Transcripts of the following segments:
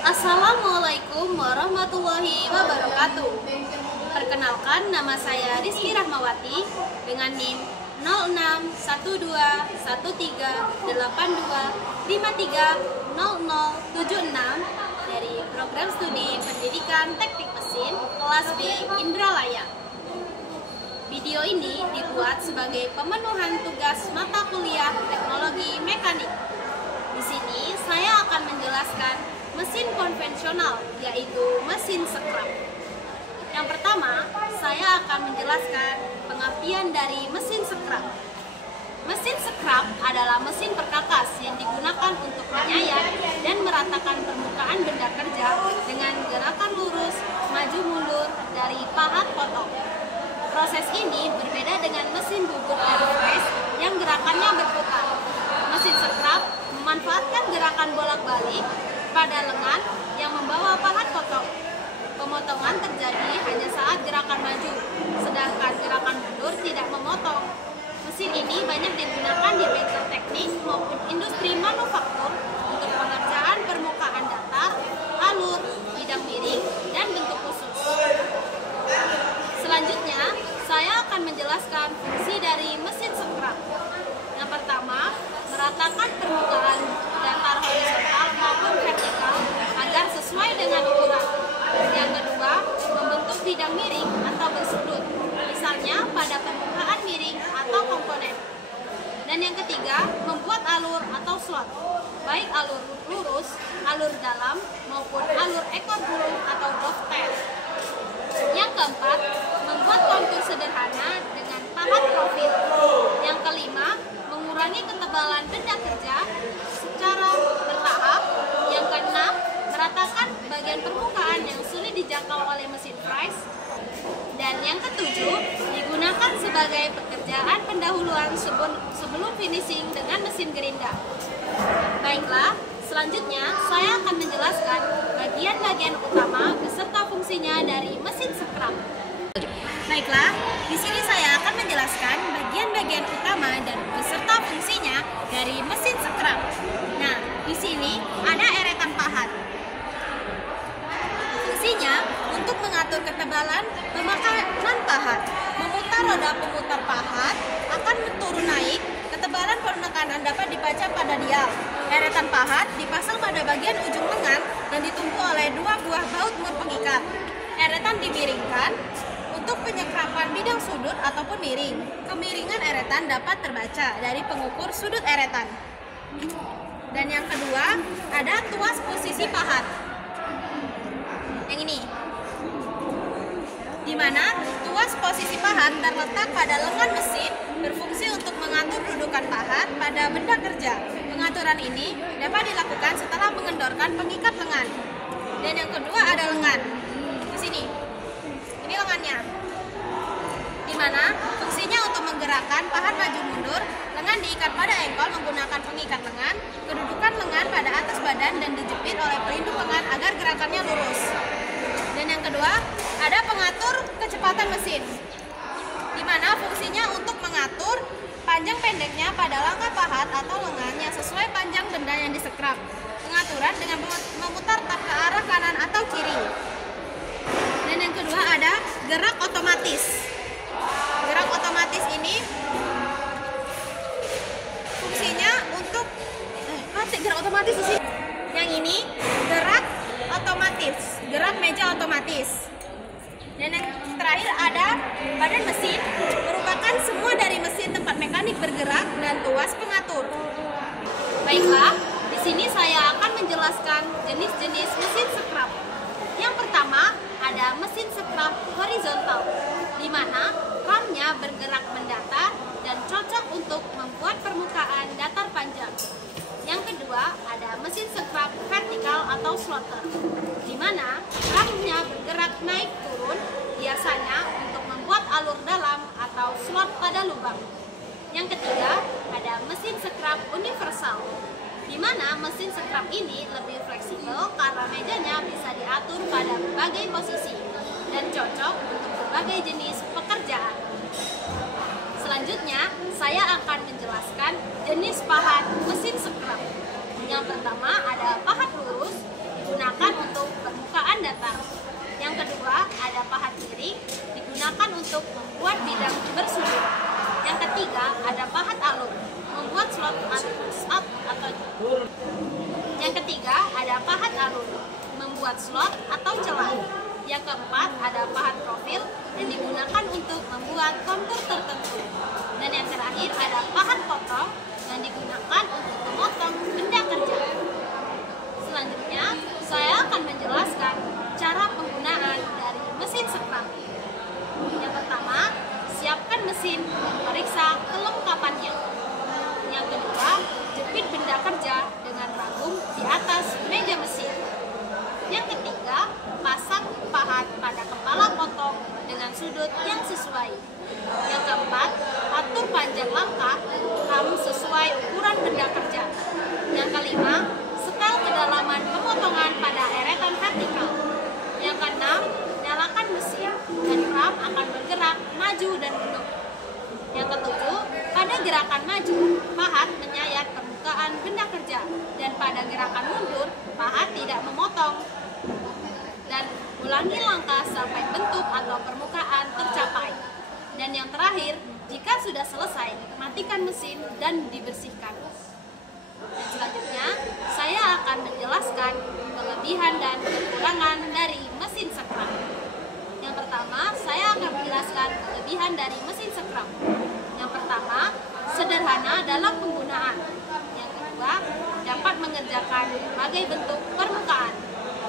Assalamualaikum warahmatullahi wabarakatuh. Perkenalkan, nama saya Rizky Rahmawati dengan NIM 06131382530076 dari Program Studi Pendidikan Teknik Mesin kelas B Indralaya. Video ini dibuat sebagai pemenuhan tugas mata kuliah Teknologi Mekanik. Di sini saya akan menjelaskan mesin konvensional, yaitu mesin scrap. Yang pertama, saya akan menjelaskan pengertian dari mesin scrap. Mesin scrap adalah mesin perkakas yang digunakan untuk menyayat dan meratakan permukaan benda kerja dengan gerakan lurus, maju mundur dari pahat potong. Proses ini berbeda dengan mesin bubuk aerofresh yang gerakannya berputar. Mesin scrap memanfaatkan gerakan bolak-balik pada lengan yang membawa pahat potong. Pemotongan terjadi hanya saat gerakan maju, sedangkan gerakan mundur tidak memotong. Mesin ini banyak digunakan di bengkel teknik maupun industri manufaktur untuk pengerjaan permukaan datar, alur, bidang miring, dan bentuk khusus. Selanjutnya, saya akan menjelaskan fungsi dari mesin scrap. Yang pertama, meratakan permukaan datar horizontal maupun vertikal agar sesuai dengan ukuran. Yang kedua, membentuk bidang miring atau bersudut, misalnya pada permukaan miring atau komponen. Dan yang ketiga, membuat alur atau slot, baik alur lurus, alur dalam, maupun alur ekor burung atau dovetail. Yang keempat, membuat kontur sederhana dengan pahat profil. Yang kelima, mengurangi ketebalan benda kerja secara bertahap. Yang keenam, meratakan bagian permukaan yang sulit dijangkau oleh mesin press. Dan yang ketujuh, digunakan sebagai pekerjaan pendahuluan sebelum finishing dengan mesin gerinda. Baiklah, selanjutnya saya akan menjelaskan bagian-bagian utama beserta fungsinya dari mesin scrap. Baiklah, di sini saya akan menjelaskan bagian-bagian utama dan beserta fungsinya dari mesin scrap. Nah, di sini ada eretan pahat. Fungsinya untuk mengatur ketebalan pemakanan pahat. Memutar roda pemutar pahat akan turun naik. Ketebalan penekanan dapat dibaca pada dial. Eretan pahat dipasang pada bagian ujung lengan dan ditumpu oleh dua buah baut pengikat. Eretan dimiringkan untuk penyekrapan bidang sudut ataupun miring. Kemiringan eretan dapat terbaca dari pengukur sudut eretan. Dan yang kedua, ada tuas posisi pahat. Yang ini, di mana tuas posisi pahat terletak pada lengan mesin, berfungsi untuk mengatur dudukan pahat pada benda kerja. Pengaturan ini dapat dilakukan setelah mengendorkan pengikat lengan. Dan yang kedua ada lengan. Di sini, ini lengannya, di mana fungsinya untuk menggerakkan pahat maju mundur. Lengan diikat pada engkol menggunakan pengikat lengan. Kedudukan lengan pada atas badan dan dijepit oleh pelindung lengan agar gerakannya lurus. Dan yang kedua, ada pengatur kecepatan mesin, di mana fungsinya untuk mengatur panjang pendeknya pada langkah pahat atau lengan yang sesuai panjang benda yang disekrap. Pengaturan dengan memutar tap ke arah kanan atau kiri. Dan yang kedua ada gerak otomatis. Gerak otomatis ini fungsinya untuk gerak otomatis di sini. Yang ini gerak otomatis, gerak meja otomatis. Dan yang terakhir ada badan mesin, merupakan semua dari mesin tempat mekanik bergerak dan tuas pengatur. Baiklah, di sini saya akan menjelaskan jenis-jenis mesin scrap. Yang pertama ada mesin scrap horizontal, di mana ramnya bergerak mendatar dan cocok untuk membuat permukaan datar panjang. Yang kedua ada mesin scrap vertikal atau slotter, di mana ramnya bergerak naik turun, biasanya untuk membuat alur dalam atau slot pada lubang. Yang ketiga ada mesin scrap universal, di mana mesin scrap ini lebih fleksibel karena mejanya bisa diatur pada berbagai posisi dan cocok untuk berbagai jenis pekerjaan. Selanjutnya, saya akan menjelaskan jenis pahat mesin scrap. Yang pertama ada pahat lurus, digunakan ada pahat miring, digunakan untuk membuat bidang bersudut. Yang ketiga, ada pahat alun, membuat slot atau Yang ketiga, ada pahat alun, membuat slot atau celah. Yang keempat, ada pahat profil yang digunakan untuk membuat kontur tertentu. Dan yang terakhir, ada pahat potong yang digunakan untuk memotong benda kerja. Selanjutnya, saya akan menjelaskan cara penggunaan dari mesin scrap. Yang pertama, siapkan mesin dan periksa kelengkapannya. Yang kedua, jepit benda kerja dengan ragum di atas meja mesin. Yang ketiga, pasang pahat pada kepala potong dengan sudut yang sesuai. Yang keempat, atur panjang langkah ram sesuai ukuran benda kerja. Yang kelima, setel kedalaman pemotongan pada eretan vertikal. Yang keenam, nyalakan mesin dan ram akan bergerak maju dan mundur. Yang ketujuh, pada gerakan maju, pahat menyayat permukaan benda kerja, dan pada gerakan mundur, pahat tidak memotong. Dan ulangi langkah sampai bentuk atau permukaan tercapai. Dan yang terakhir, jika sudah selesai, matikan mesin dan dibersihkan. Dan selanjutnya, saya akan menjelaskan kelebihan dan kekurangan dari mesin scrap. Yang pertama, saya akan menjelaskan kelebihan dari mesin scrap. Yang pertama, sederhana dalam penggunaan. Yang kedua, dapat mengerjakan berbagai bentuk permukaan.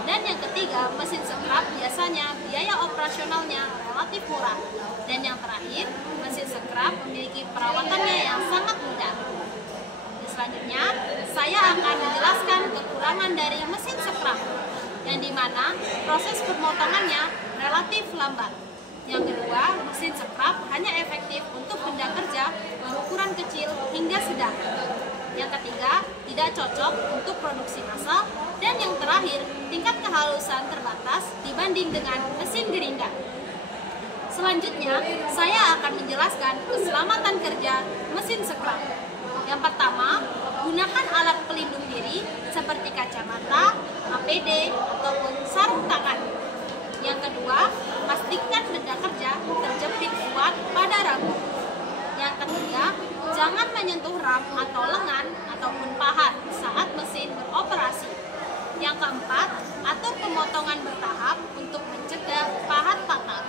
Dan yang ketiga, mesin scrap biasanya biaya operasionalnya relatif murah. Dan yang terakhir, mesin scrap memiliki perawatannya yang sangat mudah. Selanjutnya, saya akan menjelaskan kekurangan dari mesin scrap, yang dimana proses pemotongannya relatif lambat. Yang kedua, mesin scrap hanya efektif untuk benda kerja berukuran kecil hingga sedang. Yang ketiga, tidak cocok untuk produksi massal. Dan yang terakhir, tingkat kehalusan terbatas dibanding dengan mesin gerinda. Selanjutnya, saya akan menjelaskan keselamatan kerja mesin scrap. Yang pertama, gunakan alat pelindung diri seperti kacamata, APD, ataupun sarung tangan. Yang kedua, pastikan benda kerja terjepit kuat pada ragum. Yang ketiga, jangan menyentuh ram atau lengan ataupun pahat saat mesin beroperasi. Yang keempat, atur pemotongan bertahap untuk mencegah pahat patah.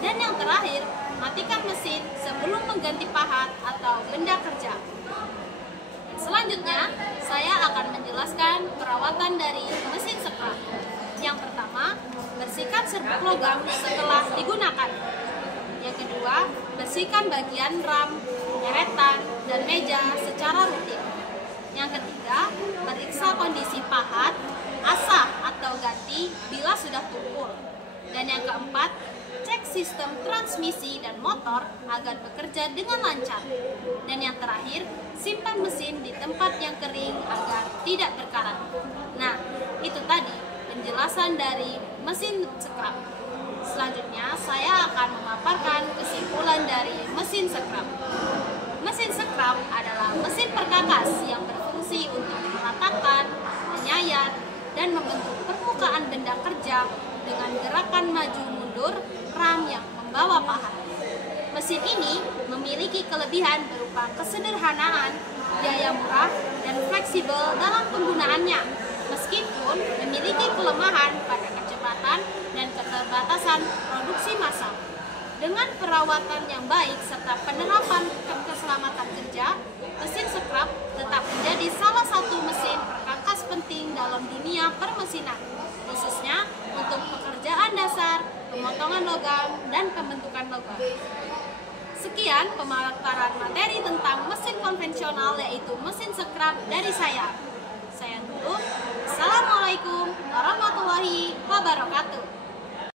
Dan yang terakhir, matikan mesin sebelum mengganti pahat atau benda kerja. Selanjutnya, saya akan menjelaskan perawatan dari mesin scrap. Yang pertama, bersihkan serbuk logam setelah digunakan. Yang kedua, bersihkan bagian ram, eretan, dan meja secara rutin. Yang ketiga, periksa kondisi pahat, asah atau ganti bila sudah tumpul. Dan yang keempat, cek sistem transmisi dan motor agar bekerja dengan lancar. Dan yang terakhir, simpan mesin di tempat yang kering agar tidak berkarat. Nah, itu tadi penjelasan dari mesin scrap. Selanjutnya, saya akan memaparkan kesimpulan dari mesin scrap. Mesin scrap adalah mesin perkakas yang berfungsi untuk meratakan, menyayat, dan membentuk permukaan benda kerja dengan gerakan maju mundur ram yang membawa pahat. Mesin ini memiliki kelebihan berupa kesederhanaan, biaya murah, dan fleksibel dalam penggunaannya, meskipun memiliki kelemahan pada kecepatan dan keterbatasan produksi massal. Dengan perawatan yang baik serta penerapan keselamatan kerja, mesin scrap tetap menjadi salah satu mesin perkakas penting dalam dunia permesinan, khususnya untuk pekerjaan dasar, pemotongan logam, dan pembentukan logam. Sekian pemaparan materi tentang mesin konvensional, yaitu mesin scrap dari saya. Saya tutup. Assalamualaikum warahmatullahi wabarakatuh.